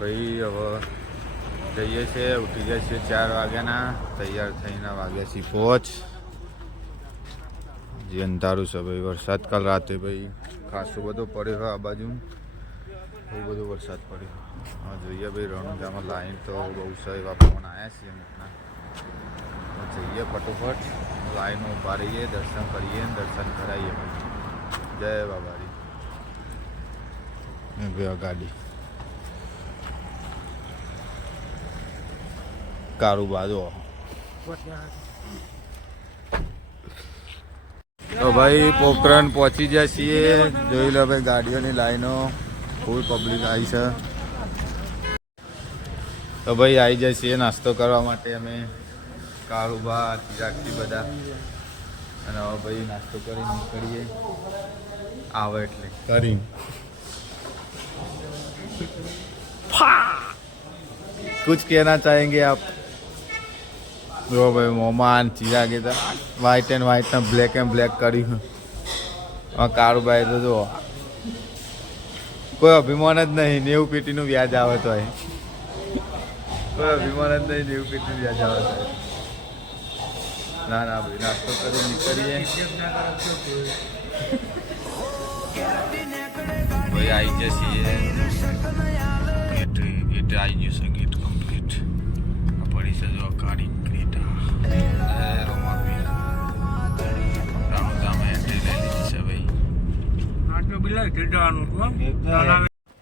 ભાઈ હવે જઈએ છીએ, ઉઠી જાય છે 4 વાગ્યાના, તૈયાર થઈને વાગ્યા છીએ 5. જે અંધારું છે ભાઈ, વરસાદ કાલ રાતે ભાઈ ખાસો બધો પડ્યો હોય, આ બાજુ બહુ બધો વરસાદ પડ્યો. હા જોઈએ ભાઈ, રણુજામાં લાઈન તો બહુ છે, એવા ફોન આવ્યા છીએ અમુકના. જઈએ ફટોફટ, લાઈન ઊભા રહીએ, દર્શન કરીએ, દર્શન કરાવીએ ભાઈ. જય બાબારી. ગાડી કારું બાજુ તો ભાઈ પોખરણ પહોંચી ગયા છીએ. જોઈ લો ભાઈ, ગાડીઓની લાઈનો ફૂલ પબ્લિક આવી છે. તો ભાઈ આવી જાય છીએ નાસ્તો કરવા માટે અમે, કાળુબા, ચિરાગથી બધા. અને હવે ભાઈ નાસ્તો કરી નીકળીએ, આવે એટલે કરી. कुछ कहना चाहेंगे आप? જો ભાઈ મોમાન ચિરાગે તો વ્હાઈટ એન્ડ વ્હાઈટ ને બ્લેક એન્ડ બ્લેક કર્યું. કાળુભાઈ તો જો કોઈ અભિમાન જ નહીં, 90 પેટીનું વ્યાજ આવે તો કોઈ અભિમાન જ નહીં, 90 પેટીનું વ્યાજ આવે તો. ના ના ભાઈ, નાસ્તો કરી નીકળીએ ભાઈ. આવી જશે ગેટ આવી ગયું છે, ગેટ કમ્પ્લીટ. પડી છે જો કાળી ક્રેટા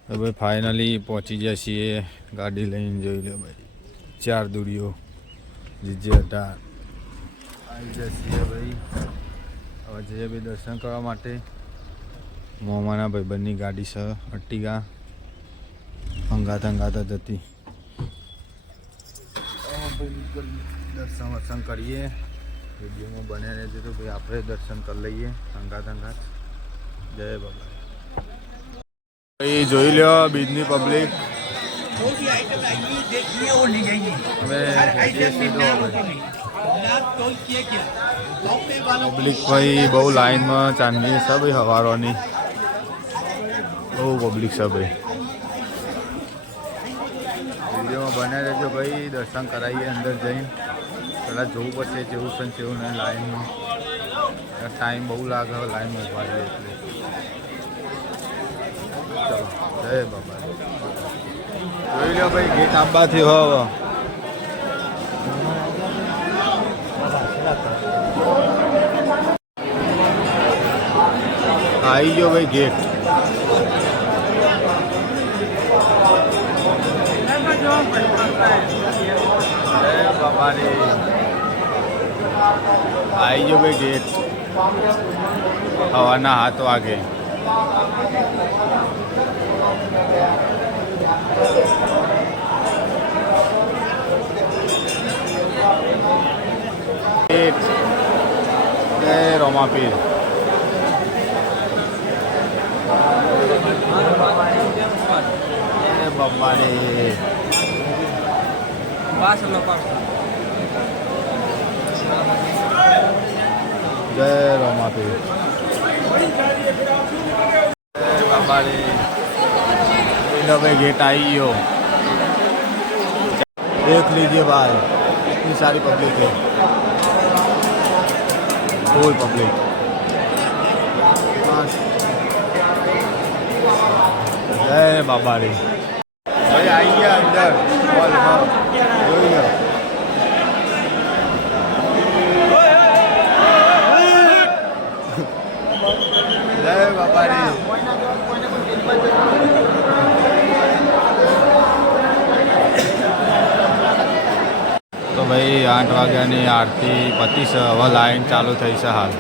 ભાઈ. ફાઇનલી પહોંચી ગયા છીએ, ગાડી લઈને. જોઈ લો ભાઈ, 4 દુડીઓ જીજે 18 આવી ગયા છીએ ભાઈ. હવે જઈએ ભાઈ દર્શન કરવા માટે. મોમાના ભાઈબંધની ગાડી છે અર્ટિગા, અંગાત જ હતી. દર્શન વર્શન કરીએ, વિડીયોમાં બને રહેજો તો ભાઈ આપણે દર્શન કરી લઈએ અંગાત. જય બાબા. ભાઈ જોઈ લો બીજની પબ્લિક. પબ્લિક ભાઈ બહુ લાઈનમાં ચાંદની છે ભાઈ, હવારોની બહુ પબ્લિક છે ભાઈ. વિડીયોમાં બન્યા રહેજો ભાઈ, દર્શન કરાવીએ અંદર જઈને. પહેલાં જોવું પડશે જેવું છે જેવું નહીં. લાઈનમાં ટાઈમ બહુ લાગે, લાઈનમાં ઉભા રહીએ એટલે. ચલો જય બાબા. જોઈ લો ભાઈ, ગેટ આંબાથી હવે આવી ગયો ભાઈ ગેટ. બાબારી આવી ગયો ભાઈ ગેટ. સવારના 7 વાગે. ગેટ જય રોમાપીર. બાબારી જય રોમાપીર. બાબારી भाई गेट आई हो, देख लीजिए भाई, इतनी सारी पब्लिक है, फुल पब्लिक. जय बाबा रे भाई. आई गया अंदर हॉल में, જોઈ લો. જય બાબા રે. તો ભાઈ 8 વાગ્યાની આરતી પતી છે, હવે લાઈન ચાલુ થઈ છે હાલ.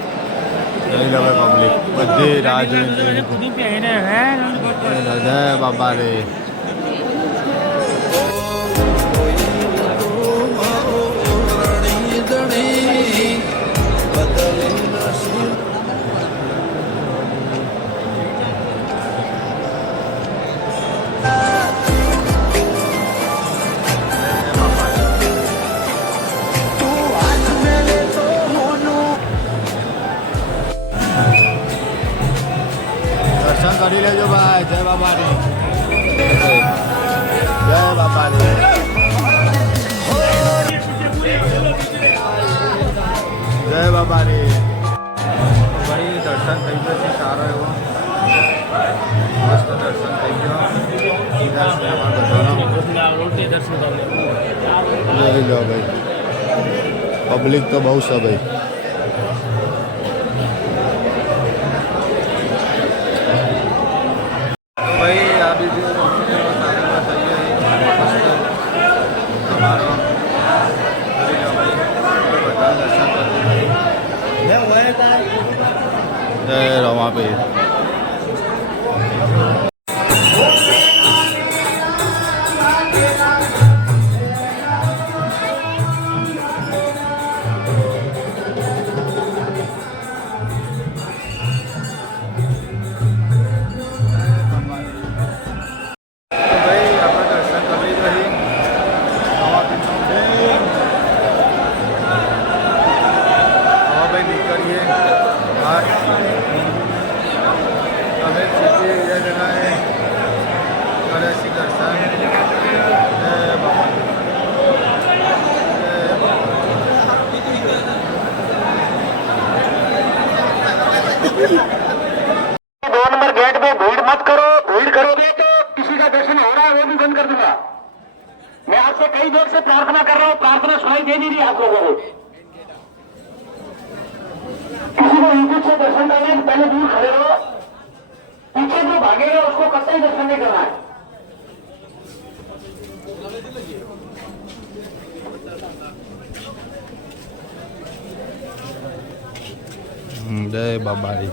જોઈ લો ભાઈ, પબ્લિક બધી રાહ જોઈને. જય બાબા રે. દર્શન કરી લેજો ભાઈ. જય બાબા રે. જય બાબા રે ભાઈ દર્શન થઈ ગયો છે સારો એવો મસ્ત દર્શન થઈ ગયો જોઈ લો ભાઈ પબ્લિક તો બહુ છે ભાઈ ભાઈ આ બીજું જય રમાભાઈ दो नंबर गेट में भीड़ मत करो, भीड़ करोगे तो किसी का दर्शन हो रहा है वो भी बंद कर दूंगा। मैं आपसे कई देर से प्रार्थना कर रहा हूँ, प्रार्थना सुनाई दे नहीं रही आप लोगों को। किसी को यूट्यूब से दर्शन करना है पहले दूर खड़े रहो, पीछे जो भागेगा उसको कतई दर्शन नहीं करना है। जय बाबा रे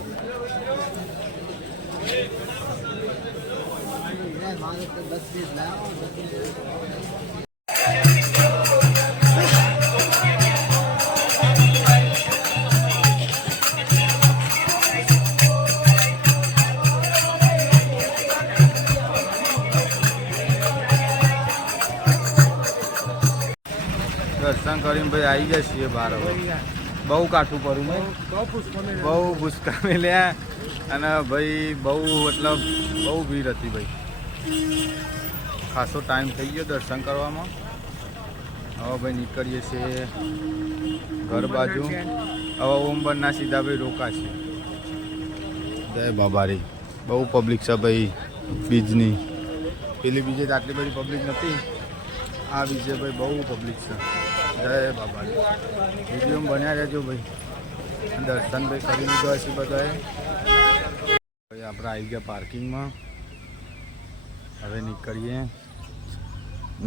દર્શન કરીને ભાઈ આવી જાય છીએ બહાર બહુ કાઠું પડ્યું મેં બહુ ભૂસકા મેલ્યા અને ભાઈ બહુ મતલબ બહુ ભીડ હતી ભાઈ ખાસો ટાઈમ થઈ ગયો દર્શન કરવામાં હવે ભાઈ નીકળીએ છીએ ઘર બાજુ હવે ઓમબરના સીધા ભાઈ રોકાશે જય બાબારી બહુ પબ્લિક છે ભાઈ બીજની પેલી બીજે તો આટલી બધી પબ્લિક નથી આ બીજે ભાઈ બહુ પબ્લિક છે જય બાબા વિડીયો બન્યા રહેજો ભાઈ દર્શન ભાઈ કરી લીધો હશે બધાએ ભાઈ આપણે આવી ગયા પાર્કિંગમાં હવે નીકળીએ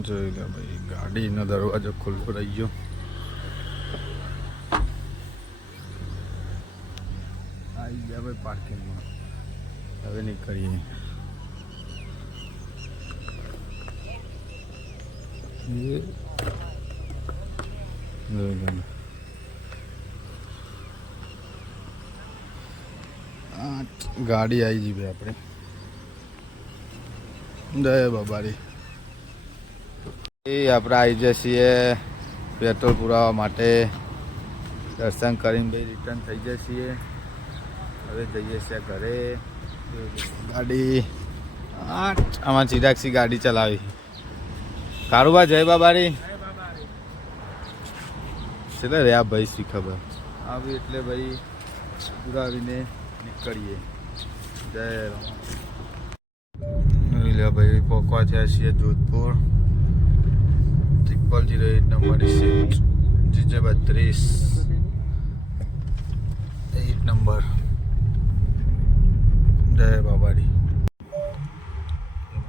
જોઈ લો ભાઈ ગાડીનો દરવાજો ખુલ્લો રહી ગયો આવી ગયા ભાઈ પાર્કિંગમાં હવે નીકળીએ ગાડી આવી જઈ ભાઈ આપણે જય બાબારી એ આપણે આવી જઈએ છીએ પેટ્રોલ પુરાવા માટે દર્શન કરીને ભાઈ રિટર્ન થઈ જઈએ છીએ હવે જઈએ છીએ ઘરે ગાડી આમાં ચિરાગસી ગાડી ચલાવી કારુબા જય બાબારી ચલે રે આ ભાઈ શી ખબર આવી એટલે ભાઈ પુરાવીને નીકળીએ જય લે ભાઈ પહોંચવા થયા છીએ જોધપુર 008 નંબરની સીટ GJ 32 8 નંબર જય બાબાડી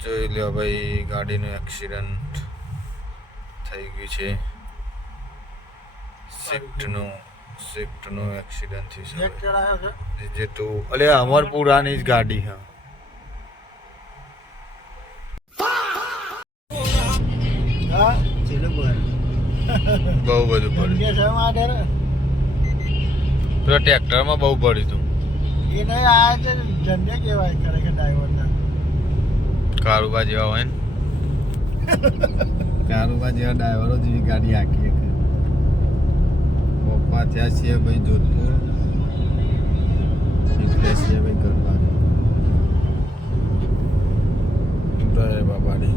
જોઈ લો ભાઈ ગાડીનું એક્સિડન્ટ થઈ ગયું છે સ્વિફ્ટનું એક્સિડન્ટ થયું છે જે તો અલે અમરપુરાની જ ગાડી હા બહુ બધું પડ્યું ટ્રેક્ટરમાં બહુ પડ્યું હતું એને આ છે જન્મે કહેવાય ખરેખર ડ્રાઈવરના કારુબા જેવા હોય ને કારુબા જેવા ડ્રાઈવરો જેવી ગાડી આખી પપ્પા ત્યાં છીએ ભાઈ જોધપુર એટલે છીએ ભાઈ ઘર બાજુ બાબાડી